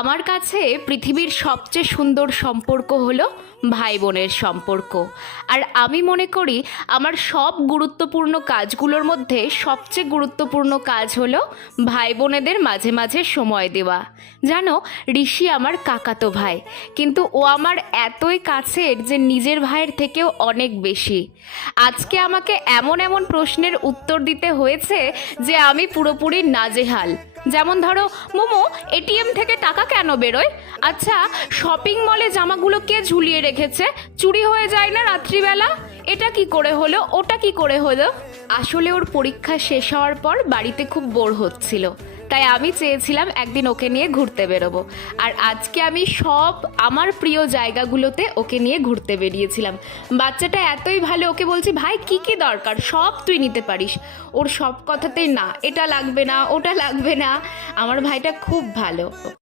আমার কাছে পৃথিবীর সবচেয়ে সুন্দর সম্পর্ক হলো ভাই বোনের সম্পর্ক। আর আমি মনে করি আমার সব গুরুত্বপূর্ণ কাজগুলোর মধ্যে সবচেয়ে গুরুত্বপূর্ণ কাজ হলো ভাই বোনেদের মাঝে মাঝে সময় দেওয়া। জানো, ঋষি আমার কাকাতো ভাই, কিন্তু ও আমার এতই কাছের যে নিজের ভাইয়ের থেকেও অনেক বেশি। আজকে আমাকে এমন এমন প্রশ্নের উত্তর দিতে হয়েছে যে আমি পুরোপুরি নাজেহাল। যেমন ধরো, মোমো, এটিএম থেকে টাকা কেন বেরোয়? আচ্ছা, শপিং মলে জামাগুলো কে ঝুলিয়ে রেখেছে? চুরি হয়ে যায় না রাত্রিবেলা? এটা কি করে হলো, ওটা কি করে হলো? আসলে ওর পরীক্ষা শেষ হওয়ার পর বাড়িতে খুব বোর হচ্ছিল, তাই আমি চেয়েছিলাম একদিন ওকে নিয়ে ঘুরতে বেরোবো। আর আজকে আমি সব আমার প্রিয় জায়গাগুলোতে ওকে নিয়ে ঘুরতে বেরিয়েছিলাম। বাচ্চাটা এতই ভালো, ওকে বলছি ভাই কি কি দরকার সব তুই নিতে পারিস। ওর সব কথাতেই না, এটা লাগবে না, ওটা লাগবে না। আমার ভাইটা খুব ভালো।